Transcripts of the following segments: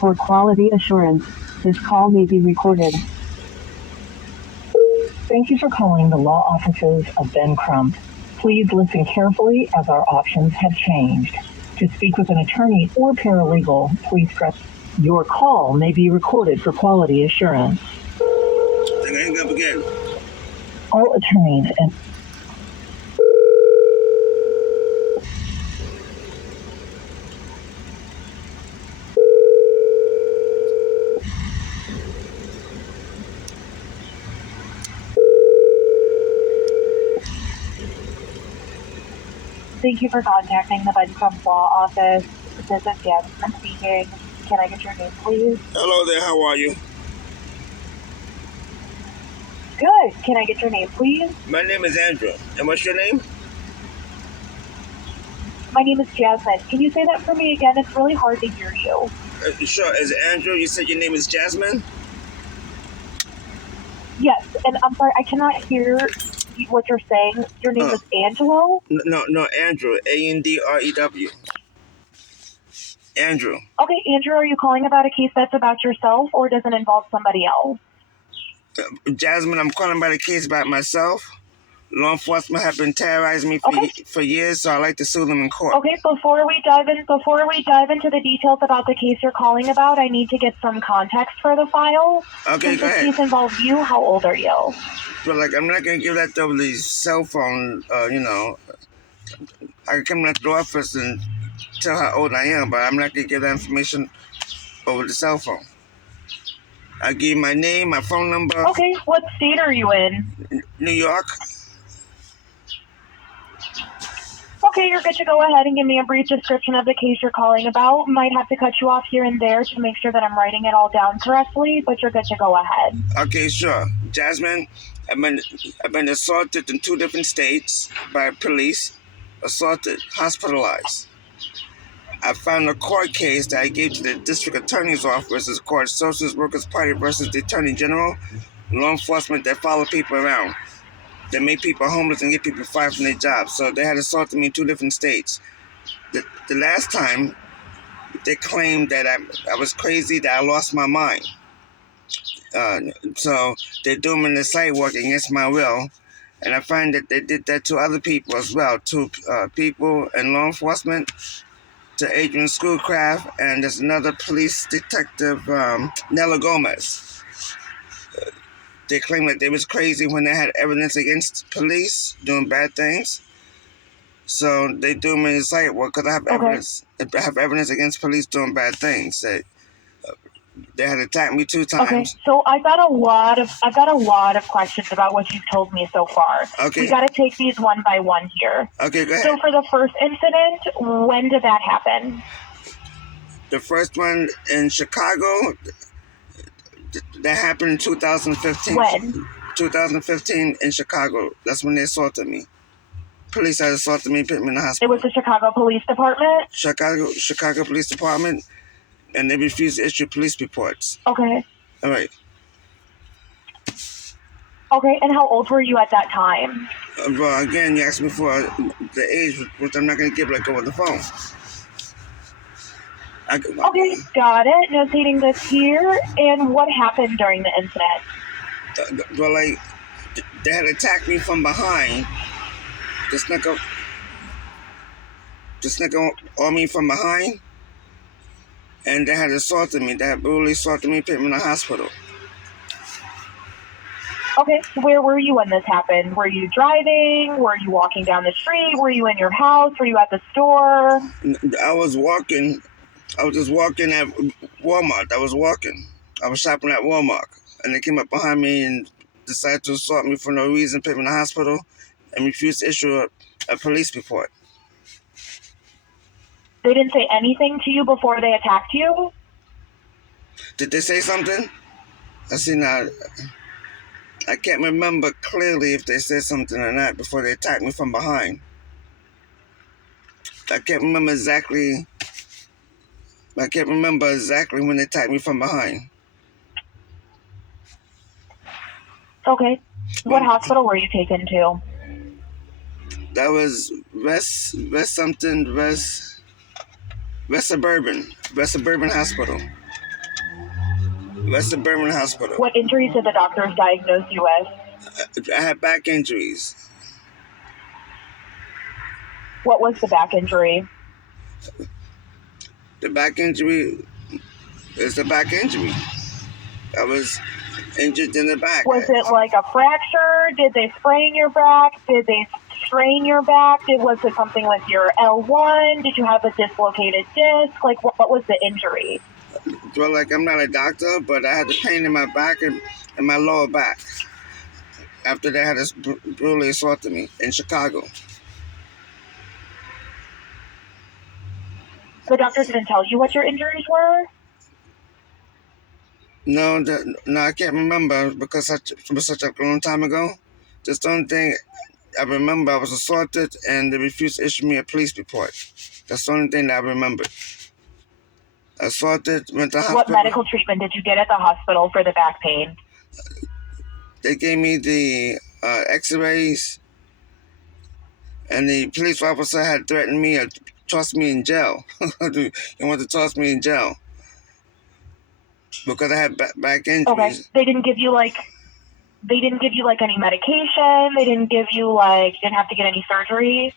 For quality assurance, this call may be recorded. Thank you for calling the law offices of Ben Crump. Please listen carefully as our options have changed. To speak with an attorney or paralegal, please press. Your call may be recorded for quality assurance. Then hang up again. All attorneys and Thank you for contacting the Ben Crump Law Office. This is Jasmine speaking. Can I get your name, please? Hello there, how are you? Good. Can I get your name, please? My name is Andrew. And what's your name? My name is Jasmine. Can you say that for me again? It's really hard to hear you. Sure, is it Andrew? You said your name is Jasmine? Yes, and I'm sorry, I cannot hear what you're saying. Your name is Angelo? No, Andrew. Andrew. Andrew. Okay, Andrew, are you calling about a case that's about yourself, or does it involve somebody else? Jasmine, I'm calling about a case about myself. Law enforcement have been terrorizing me for years, so I'd like to sue them in court. Okay, before we dive into the details about the case you're calling about, I need to get some context for the file. Okay, Since go ahead. This case involves you. How old are you? But I'm not gonna give that over the cell phone. I can come to the office and tell how old I am, but I'm not gonna give that information over the cell phone. I'll give you my name, my phone number. Okay, what state are you in? New York. Okay, you're good to go ahead and give me a brief description of the case you're calling about. Might have to cut you off here and there to make sure that I'm writing it all down correctly, but you're good to go ahead. Okay, sure. Jasmine, I've been assaulted in 2 different states by police, assaulted, hospitalized. I found a court case that I gave to the district attorney's office. It's called Socialist Workers Party versus the Attorney General. Law enforcement that follow people around. They make people homeless and get people fired from their jobs. So they had assaulted me in 2 different states. The last time, they claimed that I was crazy, that I lost my mind. So they're doing the site work against my will. And I find that they did that to other people as well, to people in law enforcement, to Adrian Schoolcraft, and there's another police detective, Nella Gomez. They claim that they was crazy when they had evidence against police doing bad things. So they do me in site work because I have evidence. I have evidence against police doing bad things. They had attacked me 2 times. Okay, so I've got a lot of questions about what you've told me so far. Okay. We got to take these one by one here. Okay, go ahead. So for the first incident, when did that happen? The first one in Chicago, that happened in 2015. When? 2015 in Chicago. That's when they assaulted me. Police had assaulted me, put me in the hospital. It was the Chicago Police Department? Chicago Police Department, and they refused to issue police reports. Okay. All right. Okay, and how old were you at that time? Well, again, you asked me for the age, which I'm not going to give over the phone. Okay, got it. Notating this here. And what happened during the incident? They had attacked me from behind. They snuck on me from behind, and they had assaulted me. They had brutally assaulted me, put me in the hospital. Okay, where were you when this happened? Were you driving? Were you walking down the street? Were you in your house? Were you at the store? I was walking. I was just walking at Walmart. I was shopping at Walmart, and they came up behind me and decided to assault me for no reason, put me in the hospital, and refused to issue a police report. They didn't say anything to you before they attacked you? Did they say something? I can't remember clearly if they said something or not before they attacked me from behind. I can't remember exactly when they attacked me from behind. Okay. What hospital were you taken to? That was West Suburban Hospital. West Suburban Hospital. What injuries did the doctors diagnose you with? I had back injuries. What was the back injury? The back injury is the back injury. I was injured in the back. Was it like a fracture? Did they sprain your back? Did they strain your back? Was it something with your L1? Did you have a dislocated disc? Like, what was the injury? Well, like, I'm not a doctor, but I had the pain in my back and my lower back after they had this brutally assaulted me in Chicago. The doctor didn't tell you what your injuries were? No, I can't remember because it was such a long time ago. Just the only thing I remember, I was assaulted and they refused to issue me a police report. That's the only thing that I remember. Assaulted, went to hospital. What medical treatment did you get at the hospital for the back pain? They gave me the x-rays, and the police officer had threatened me or tossed me in jail. He wanted to toss me in jail because I had back injuries. Okay. They didn't give you like any medication. They didn't give you you didn't have to get any surgery.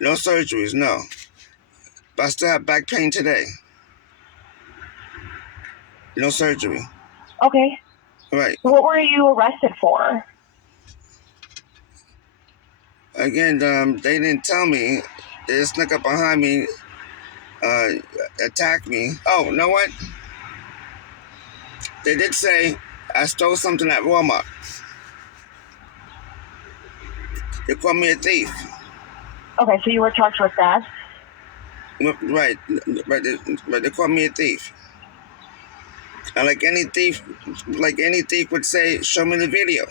No surgeries, no. But I still have back pain today. No surgery. Okay. Right. What were you arrested for? Again, they didn't tell me. They just snuck up behind me, attacked me. Oh, you know what? They did say I stole something at Walmart. They called me a thief. Okay, so you were charged with that. Right. They called me a thief. And like any thief would say, show me the video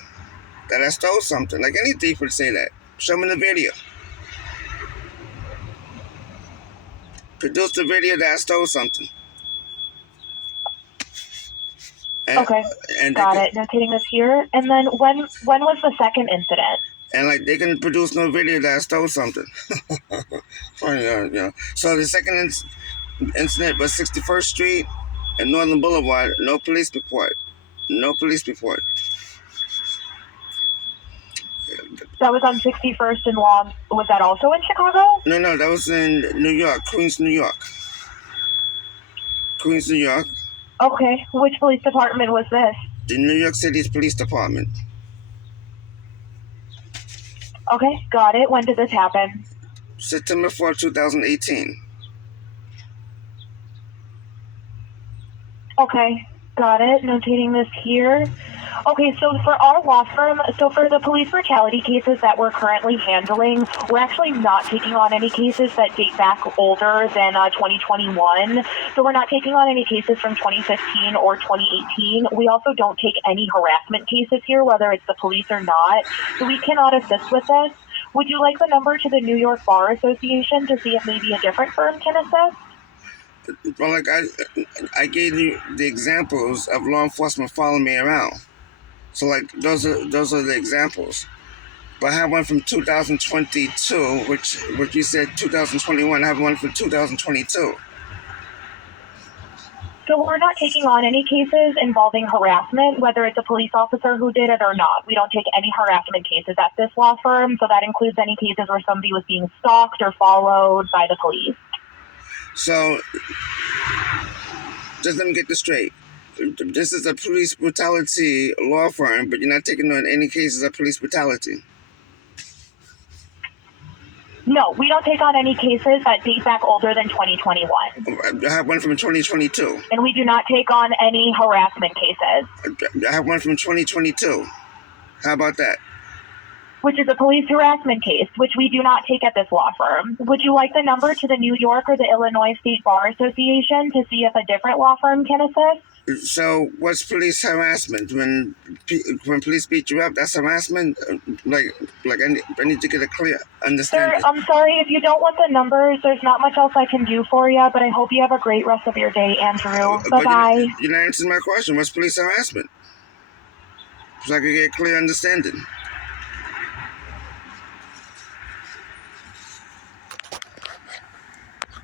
that I stole something. Like any thief would say that. Show me the video. Produce the video that I stole something. And, Okay, got it. Notating this here. And then when was the second incident? And like they can produce no video that I stole something. Funny, So the second incident was 61st Street and Northern Boulevard. No police report. No police report. That was on 61st and Long. Was that also in Chicago? No, that was in New York, Queens, New York. Queens, New York. Okay, which police department was this? The New York City's Police Department. Okay, got it. When did this happen? September 4, 2018. Okay, got it. Notating this here. Okay, so for our law firm, for the police brutality cases that we're currently handling, we're actually not taking on any cases that date back older than 2021. So we're not taking on any cases from 2015 or 2018. We also don't take any harassment cases here, whether it's the police or not. So we cannot assist with this. Would you like the number to the New York Bar Association to see if maybe a different firm can assist? Well, like I gave you the examples of law enforcement following me around. So like those are the examples. But I have one from 2022, which you said 2021. I have one from 2022. So we're not taking on any cases involving harassment, whether it's a police officer who did it or not. We don't take any harassment cases at this law firm, so that includes any cases where somebody was being stalked or followed by the police. So, just let me get this straight. This is a police brutality law firm, but you're not taking on any cases of police brutality. No, we don't take on any cases that date back older than 2021. I have one from 2022. And we do not take on any harassment cases. I have one from 2022. How about that? Which is a police harassment case, which we do not take at this law firm. Would you like the number to the New York or the Illinois State Bar Association to see if a different law firm can assist? So what's police harassment? When police beat you up, that's harassment? Like I need to get a clear understanding. Sir, I'm sorry, if you don't want the numbers, there's not much else I can do for you, but I hope you have a great rest of your day, Andrew. Bye-bye. You're not answering my question. What's police harassment? So I can get a clear understanding.